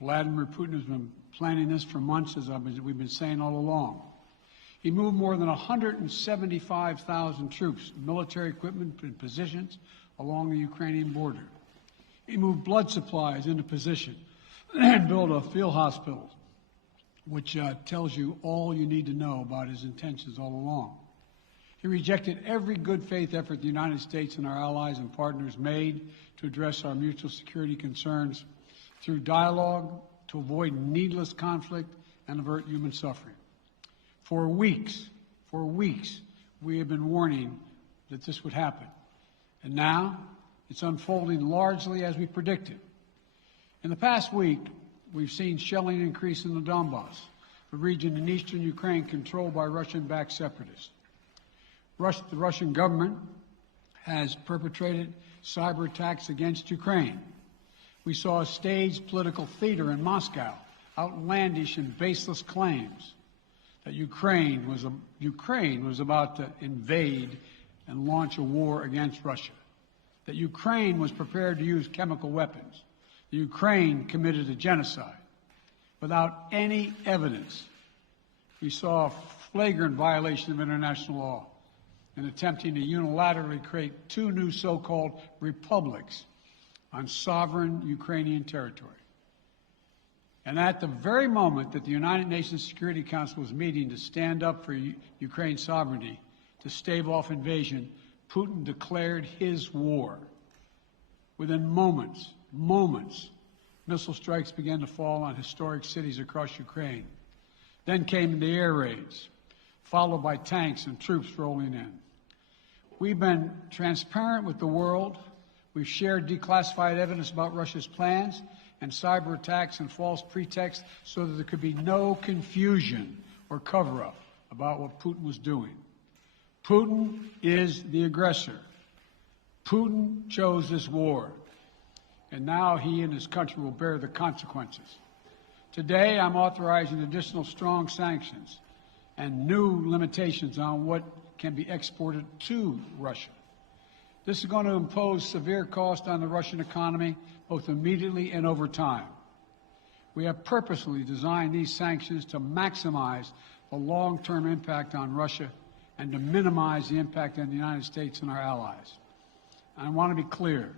Vladimir Putin has been planning this for months, as we've been saying all along. He moved more than 175,000 troops, military equipment, and positions along the Ukrainian border. He moved blood supplies into position and built a field hospital, which tells you all you need to know about his intentions all along. He rejected every good faith effort the United States and our allies and partners made to address our mutual security concerns through dialogue to avoid needless conflict and avert human suffering. For weeks, we have been warning that this would happen. And now it's unfolding largely as we predicted. In the past week, we've seen shelling increase in the Donbass, a region in eastern Ukraine controlled by Russian-backed separatists. The Russian government has perpetrated cyber attacks against Ukraine. We saw a staged political theater in Moscow, outlandish and baseless claims that Ukraine was about to invade and launch a war against Russia, that Ukraine was prepared to use chemical weapons, that Ukraine committed a genocide without any evidence. We saw a flagrant violation of international law in attempting to unilaterally create two new so-called republics on sovereign Ukrainian territory. And at the very moment that the United Nations Security Council was meeting to stand up for Ukraine's sovereignty, to stave off invasion, Putin declared his war. Within moments, missile strikes began to fall on historic cities across Ukraine. Then came the air raids, followed by tanks and troops rolling in. We've been transparent with the world. We've shared declassified evidence about Russia's plans and cyber attacks and false pretexts so that there could be no confusion or cover-up about what Putin was doing. Putin is the aggressor. Putin chose this war, and now he and his country will bear the consequences. Today, I'm authorizing additional strong sanctions and new limitations on what can be exported to Russia. This is going to impose severe cost on the Russian economy, both immediately and over time. We have purposely designed these sanctions to maximize the long-term impact on Russia and to minimize the impact on the United States and our allies. I want to be clear.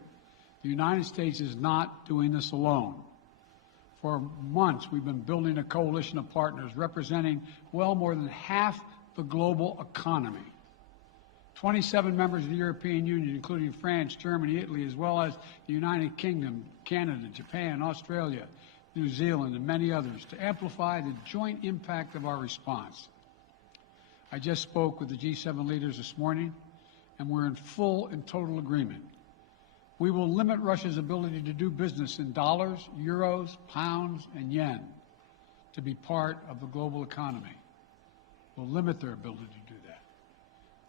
The United States is not doing this alone. For months, we've been building a coalition of partners representing well more than half the global economy. 27 members of the European Union, including France, Germany, Italy, as well as the United Kingdom, Canada, Japan, Australia, New Zealand, and many others, to amplify the joint impact of our response. I just spoke with the G7 leaders this morning, and we're in full and total agreement. We will limit Russia's ability to do business in dollars, euros, pounds, and yen to be part of the global economy. We'll limit their ability to do that.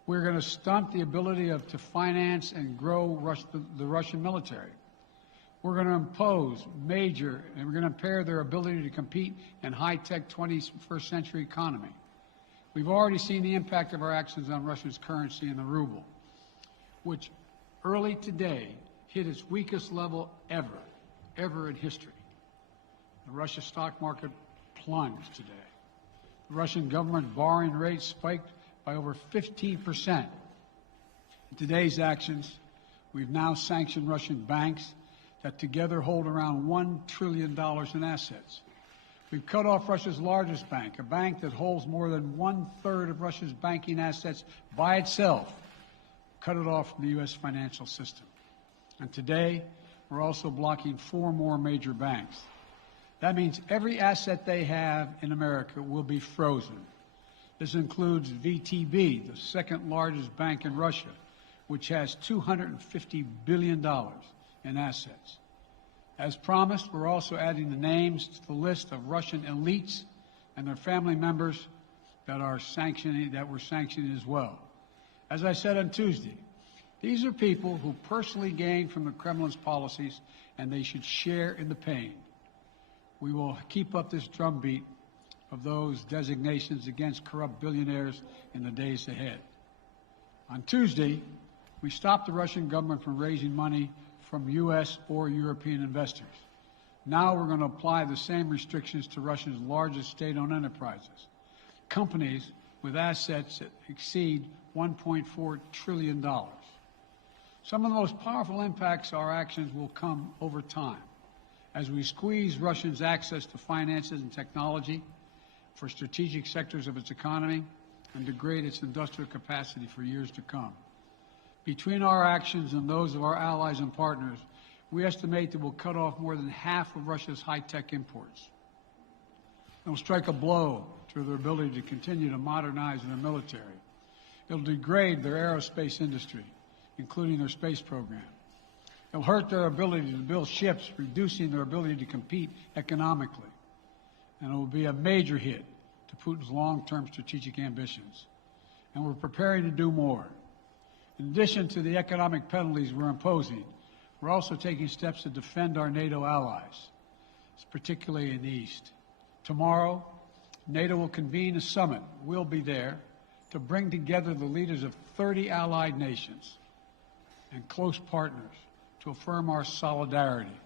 We're going to stunt the ability to finance and grow the Russian military. We're going to impose and we're going to impair their ability to compete in high-tech 21st century economy. We've already seen the impact of our actions on Russia's currency and the ruble, which early today hit its weakest level ever in history. The Russia stock market plunged today. The Russian government borrowing rate spiked by over 15%. In today's actions, we've now sanctioned Russian banks that together hold around $1 trillion in assets. We've cut off Russia's largest bank, a bank that holds more than 1/3 of Russia's banking assets by itself, cut it off from the U.S. financial system. And today, we're also blocking 4 more major banks. That means every asset they have in America will be frozen. This includes VTB, the second largest bank in Russia, which has $250 billion in assets. As promised, we're also adding the names to the list of Russian elites and their family members that we're sanctioning as well. As I said on Tuesday, these are people who personally gain from the Kremlin's policies, and they should share in the pain. We will keep up this drumbeat of those designations against corrupt billionaires in the days ahead. On Tuesday, we stopped the Russian government from raising money from U.S. or European investors. Now we're going to apply the same restrictions to Russia's largest state-owned enterprises, companies with assets that exceed $1.4 trillion. Some of the most powerful impacts of our actions will come over time as we squeeze Russia's access to finances and technology for strategic sectors of its economy and degrade its industrial capacity for years to come. Between our actions and those of our allies and partners, we estimate that we'll cut off more than half of Russia's high-tech imports. It'll strike a blow to their ability to continue to modernize their military. It'll degrade their aerospace industry, including their space program. It'll hurt their ability to build ships, reducing their ability to compete economically. And it will be a major hit to Putin's long-term strategic ambitions. And we're preparing to do more. In addition to the economic penalties we're imposing, we're also taking steps to defend our NATO allies, particularly in the East. Tomorrow, NATO will convene a summit. We'll be there to bring together the leaders of 30 allied nations and close partners to affirm our solidarity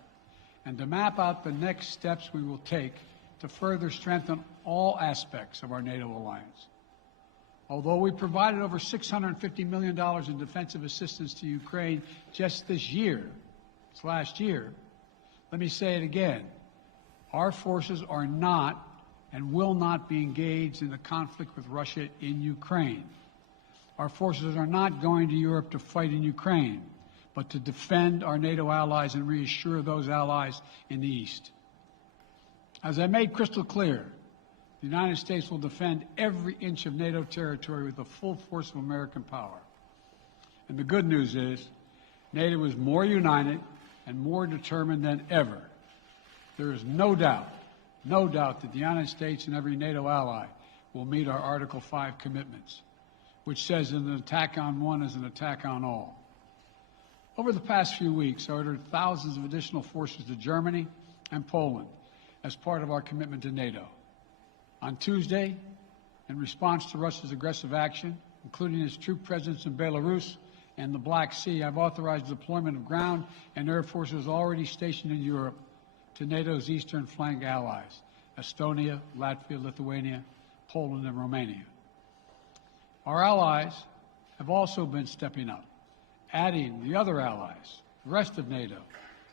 and to map out the next steps we will take to further strengthen all aspects of our NATO alliance. Although we provided over $650 million in defensive assistance to Ukraine just this last year, let me say it again. Our forces are not and will not be engaged in the conflict with Russia in Ukraine. Our forces are not going to Europe to fight in Ukraine, but to defend our NATO allies and reassure those allies in the East. As I made crystal clear, the United States will defend every inch of NATO territory with the full force of American power. And the good news is, NATO is more united and more determined than ever. There is no doubt that the United States and every NATO ally will meet our Article 5 commitments, which says that an attack on one is an attack on all. Over the past few weeks, I ordered thousands of additional forces to Germany and Poland as part of our commitment to NATO. On Tuesday, in response to Russia's aggressive action, including its troop presence in Belarus and the Black Sea, I've authorized the deployment of ground and air forces already stationed in Europe to NATO's eastern flank allies, Estonia, Latvia, Lithuania, Poland, and Romania. Our allies have also been stepping up, adding the other allies, the rest of NATO,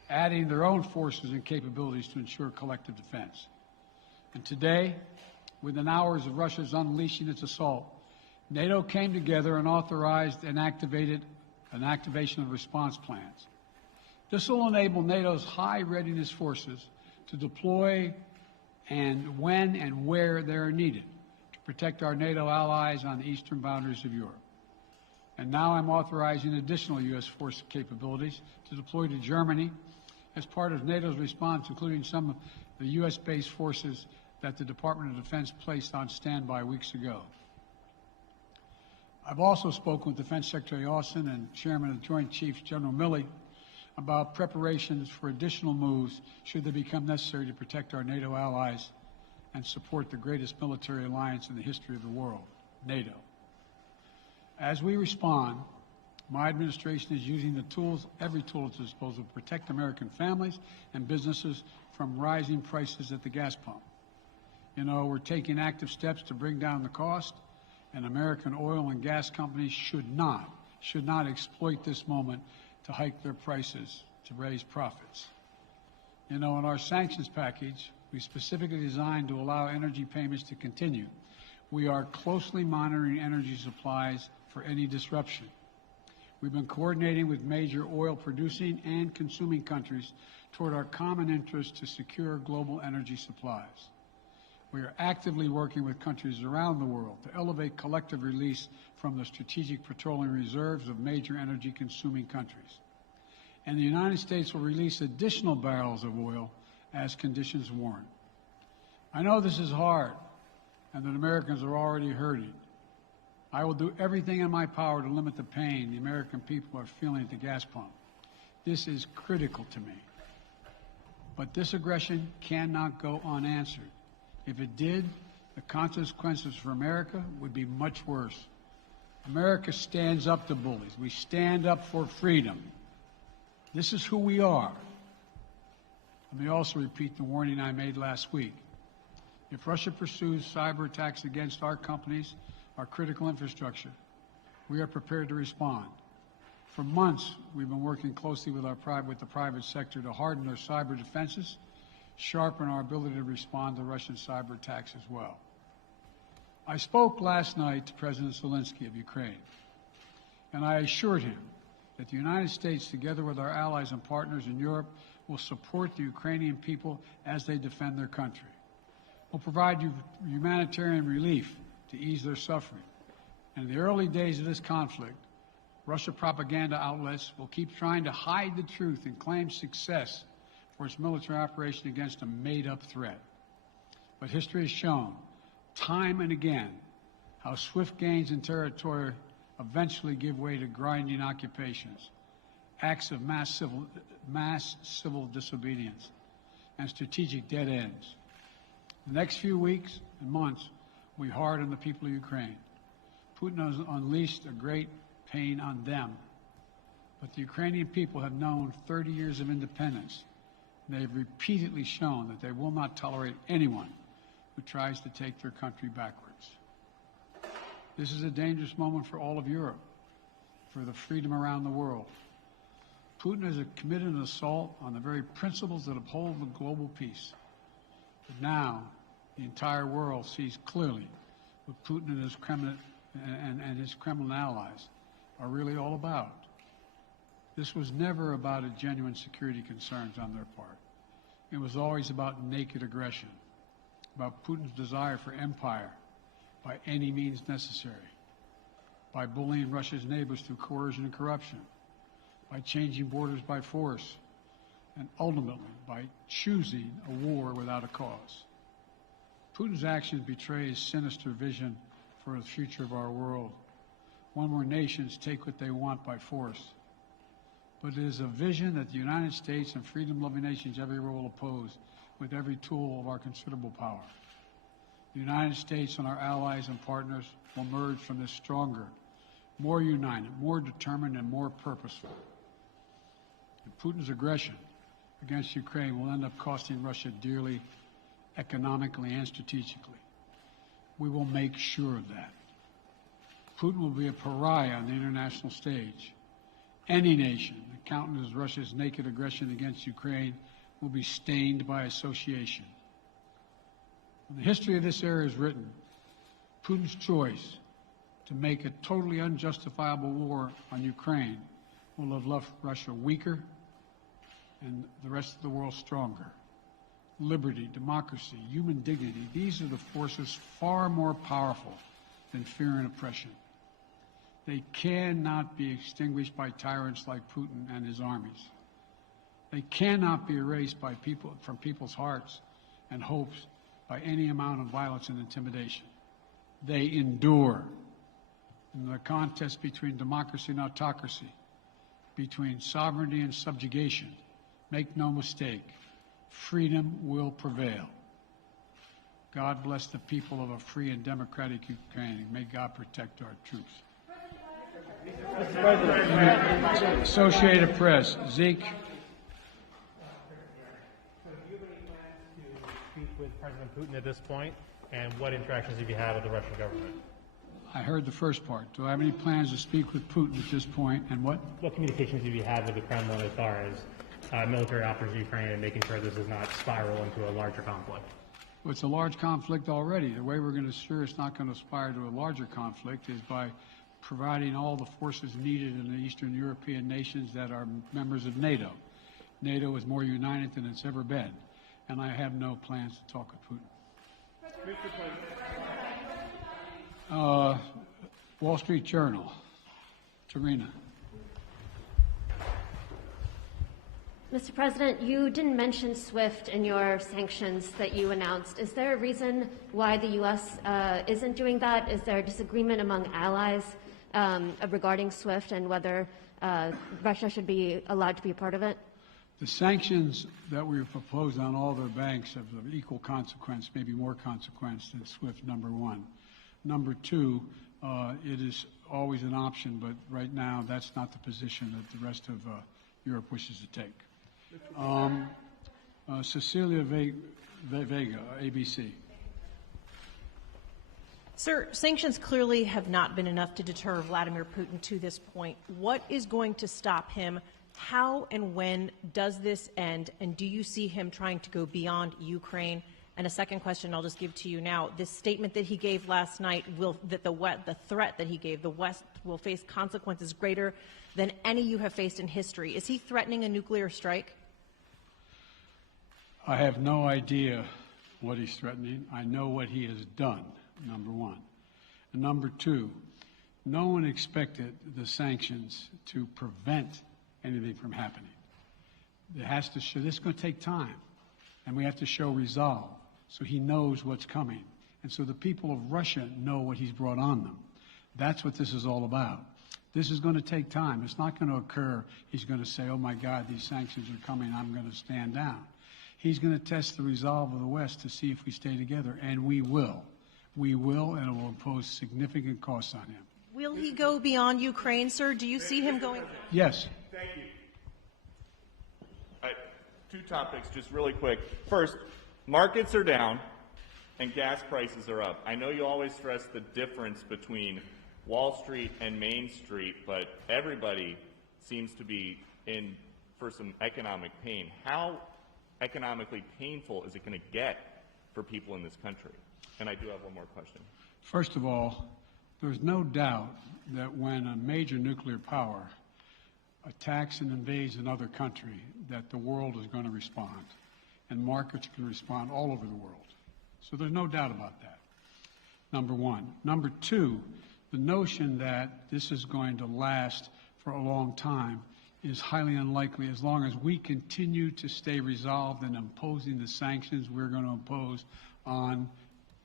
adding their own forces and capabilities to ensure collective defense. And today, within hours of Russia's unleashing its assault, NATO came together and authorized and activated an activation of response plans. This will enable NATO's high readiness forces to deploy and when and where they are needed to protect our NATO allies on the eastern boundaries of Europe. And now I'm authorizing additional U.S. force capabilities to deploy to Germany as part of NATO's response, including some of the U.S.-based forces that the Department of Defense placed on standby weeks ago. I've also spoken with Defense Secretary Austin and Chairman of the Joint Chiefs, General Milley, about preparations for additional moves should they become necessary to protect our NATO allies and support the greatest military alliance in the history of the world, NATO. As we respond, my administration is using the tools, every tool at its disposal, to protect American families and businesses from rising prices at the gas pump. You know, we're taking active steps to bring down the cost, and American oil and gas companies should not exploit this moment to hike their prices to raise profits. You know, in our sanctions package, we specifically designed to allow energy payments to continue. We are closely monitoring energy supplies for any disruption. We've been coordinating with major oil producing and consuming countries toward our common interest to secure global energy supplies. We are actively working with countries around the world to elevate collective release from the strategic petroleum reserves of major energy-consuming countries. And the United States will release additional barrels of oil as conditions warrant. I know this is hard and that Americans are already hurting. I will do everything in my power to limit the pain the American people are feeling at the gas pump. This is critical to me. But this aggression cannot go unanswered. If it did, the consequences for America would be much worse. America stands up to bullies. We stand up for freedom. This is who we are. Let me also repeat the warning I made last week. If Russia pursues cyber attacks against our companies, our critical infrastructure, we are prepared to respond. For months, we've been working closely with the private sector to harden their cyber defenses, sharpen our ability to respond to Russian cyber attacks as well. I spoke last night to President Zelenskyy of Ukraine, and I assured him that the United States, together with our allies and partners in Europe, will support the Ukrainian people as they defend their country. We'll provide humanitarian relief to ease their suffering. And in the early days of this conflict, Russian propaganda outlets will keep trying to hide the truth and claim success for its military operation against a made-up threat. But history has shown, time and again, how swift gains in territory eventually give way to grinding occupations, acts of mass civil disobedience, and strategic dead ends. The next few weeks and months will be hard on the people of Ukraine. Putin has unleashed a great pain on them, but the Ukrainian people have known 30 years of independence. They have repeatedly shown that they will not tolerate anyone who tries to take their country backwards. This is a dangerous moment for all of Europe, for the freedom around the world. Putin has committed an assault on the very principles that uphold the global peace. But now, the entire world sees clearly what Putin and his Kremlin allies are really all about. This was never about a genuine security concerns on their part. It was always about naked aggression, about Putin's desire for empire by any means necessary, by bullying Russia's neighbors through coercion and corruption, by changing borders by force, and ultimately by choosing a war without a cause. Putin's actions betray his sinister vision for the future of our world, one where nations take what they want by force. But it is a vision that the United States and freedom-loving nations everywhere will oppose with every tool of our considerable power. The United States and our allies and partners will emerge from this stronger, more united, more determined, and more purposeful. And Putin's aggression against Ukraine will end up costing Russia dearly, economically and strategically. We will make sure of that. Putin will be a pariah on the international stage. Any nation that countenances Russia's naked aggression against Ukraine will be stained by association. When the history of this era is written, Putin's choice to make a totally unjustifiable war on Ukraine will have left Russia weaker and the rest of the world stronger. Liberty, democracy, human dignity, these are the forces far more powerful than fear and oppression. They cannot be extinguished by tyrants like Putin and his armies. They cannot be erased by from people's hearts and hopes by any amount of violence and intimidation. They endure. In the contest between democracy and autocracy, between sovereignty and subjugation, make no mistake, freedom will prevail. God bless the people of a free and democratic Ukraine. May God protect our troops. Associated Press, Zeke. Do you have any plans to speak with President Putin at this point? And what interactions have you had with the Russian government? I heard the first part. Do I have any plans to speak with Putin at this point, and what? What communications have you had with the Kremlin as far as military offers to Ukraine and making sure this does not spiral into a larger conflict? Well, it's a large conflict already. The way we're going to ensure it's not going to aspire to a larger conflict is by providing all the forces needed in the Eastern European nations that are members of NATO. NATO is more united than it's ever been, and I have no plans to talk with Putin. Wall Street Journal, Tarina. Mr. President, you didn't mention SWIFT in your sanctions that you announced. Is there a reason why the U.S. Isn't doing that? Is there a disagreement among allies regarding SWIFT and whether Russia should be allowed to be a part of it? The sanctions that we've proposed on all their banks have of equal consequence, maybe more consequence than SWIFT, number one. Number two, it is always an option, but right now that's not the position that the rest of Europe wishes to take. Cecilia Vega, ABC. Sir, sanctions clearly have not been enough to deter Vladimir Putin to this point. What is going to stop him? How and when does this end? And do you see him trying to go beyond Ukraine? And a second question I'll just give to you now. This statement that he gave last night, the threat that he gave, the West will face consequences greater than any you have faced in history. Is he threatening a nuclear strike? I have no idea what he's threatening. I know what he has done, number one. And number two, no one expected the sanctions to prevent anything from happening. It has to show, this is going to take time, and we have to show resolve so he knows what's coming. And so the people of Russia know what he's brought on them. That's what this is all about. This is going to take time. It's not going to occur. He's going to say, oh my God, these sanctions are coming, I'm going to stand down. He's going to test the resolve of the West to see if we stay together, and we will. We will, and it will impose significant costs on him. Will he go beyond Ukraine, sir? Do you see him going? Yes. Thank you. All right, two topics, just really quick. First, markets are down and gas prices are up. I know you always stress the difference between Wall Street and Main Street, but everybody seems to be in for some economic pain. How economically painful is it going to get for people in this country? And I do have one more question. First of all, there's no doubt that when a major nuclear power attacks and invades another country, that the world is going to respond, and markets can respond all over the world. So there's no doubt about that, number one. Number two, the notion that this is going to last for a long time is highly unlikely as long as we continue to stay resolved in imposing the sanctions we're going to impose on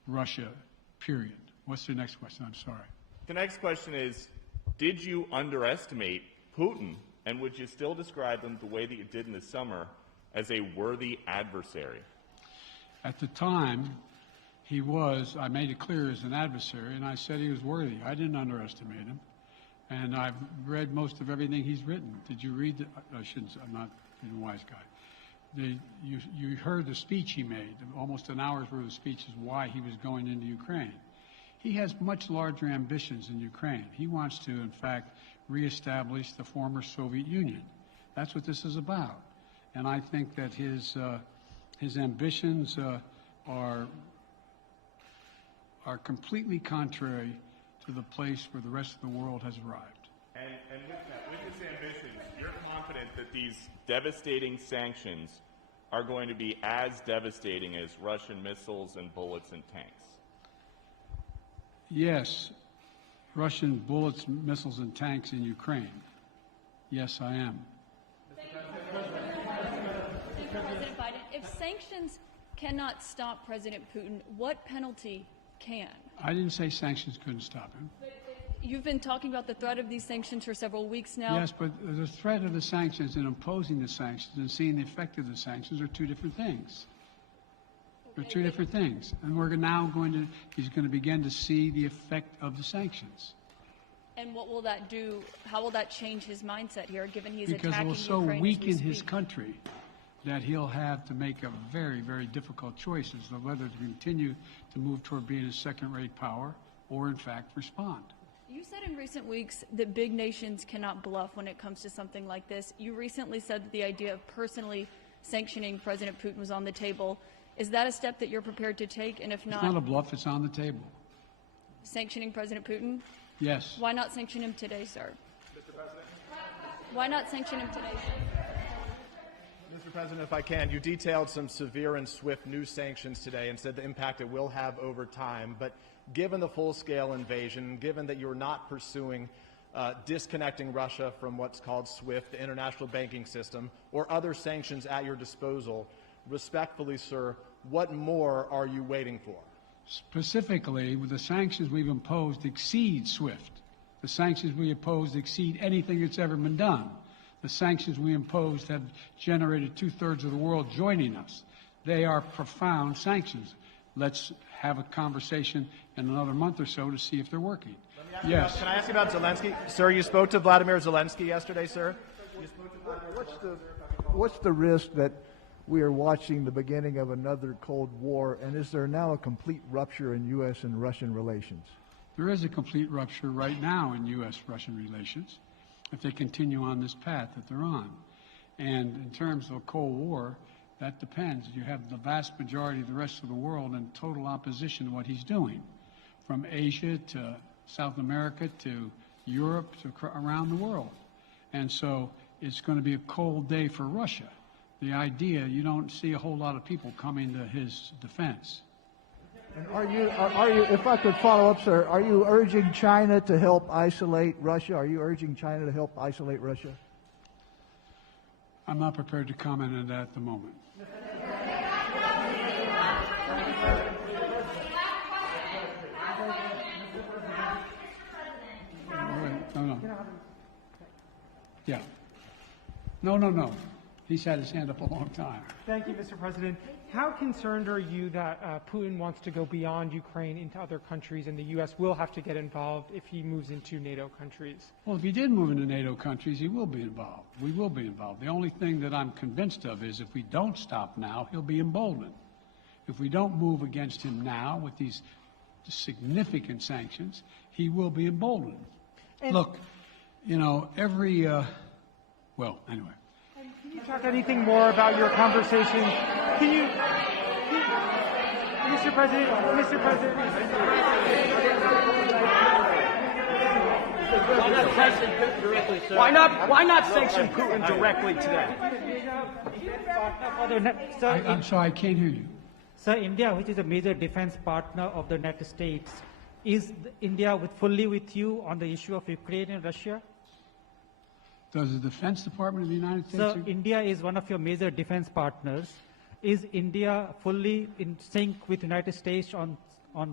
Russia, period. What's the next question? I'm sorry. The next question is, did you underestimate Putin, and would you still describe him the way that you did in the summer as a worthy adversary? At the time, he was, I made it clear, as an adversary, and I said he was worthy. I didn't underestimate him. And I've read most of everything he's written. Did you read I shouldn't say, I'm not being a wise guy. You heard the speech he made, almost an hour's worth of speech, is why he was going into Ukraine. He has much larger ambitions in Ukraine. He wants to, in fact, reestablish the former Soviet Union. That's what this is about. And I think that his ambitions are completely contrary to the place where the rest of the world has arrived. And with his ambitions, you're confident that these devastating sanctions are going to be as devastating as Russian missiles and bullets and tanks? Yes, Russian bullets, missiles, and tanks in Ukraine. Yes, I am. President Biden, if sanctions cannot stop President Putin, what penalty can? I didn't say sanctions couldn't stop him. You've been talking about the threat of these sanctions for several weeks now. Yes, but the threat of the sanctions and imposing the sanctions and seeing the effect of the sanctions are two different things. They're two different things. And we're now he's going to begin to see the effect of the sanctions. And what will that do? How will that change his mindset here, given he's Because it attacking will so Ukraine as we weaken his speak? country that he'll have to make a very, very difficult choice as to whether to continue to move toward being a second-rate power or, in fact, respond. You said in recent weeks that big nations cannot bluff when it comes to something like this. You recently said that the idea of personally sanctioning President Putin was on the table. Is that a step that you're prepared to take? And if It's not a bluff, it's on the table. sanctioning President Putin? Yes. Why not sanction him today, sir? Mr. President? Why not sanction him today, sir? Mr. President, if I can, you detailed some severe and swift new sanctions today and said the impact it will have over time. But given the full-scale invasion, given that you're not pursuing disconnecting Russia from what's called SWIFT, the international banking system, or other sanctions at your disposal, respectfully, sir, what more are you waiting for? Specifically, with the sanctions we've imposed exceed SWIFT. The sanctions we imposed exceed anything that's ever been done. The sanctions we imposed have generated two-thirds of the world joining us. They are profound sanctions. Let's have a conversation in another month or so to see if they're working. Yes. Can I ask you about Zelensky? Sir, you spoke to Vladimir Zelensky yesterday, sir? What's the risk that we are watching the beginning of another Cold War, and is there now a complete rupture in U.S. and Russian relations? There is a complete rupture right now in U.S.-Russian relations if they continue on this path that they're on. And in terms of a Cold War, that depends. You have the vast majority of the rest of the world in total opposition to what he's doing, from Asia to South America to Europe to around the world. And so it's going to be a cold day for Russia. The idea, you don't see a whole lot of people coming to his defense. And are you, if I could follow up, sir, are you urging China to help isolate Russia? Are you urging China to help isolate Russia? I'm not prepared to comment on that at the moment. No. Yeah. No. He's had his hand up a long time. Thank you, Mr. President. How concerned are you that Putin wants to go beyond Ukraine into other countries, and the U.S. will have to get involved if he moves into NATO countries? Well, if he did move into NATO countries, he will be involved. We will be involved. The only thing that I'm convinced of is if we don't stop now, he'll be emboldened. If we don't move against him now with these significant sanctions, he will be emboldened. And look, you know, well, anyway. Can you talk anything more about your conversation? Mr. President. Why not sanction Putin directly, sir? Why not sanction Putin directly today? I'm sorry, I can't hear you. Sir, India, which is a major defense partner of the United States, is India fully with you on the issue of Ukraine and Russia? Does the Defense Department of the United States? Sir, India is one of your major defense partners. Is India fully in sync with the United States on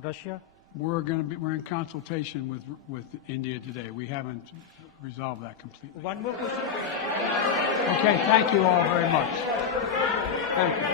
Russia? We're in consultation with India today. We haven't resolved that completely. One more question. Okay, thank you all very much. Thank you.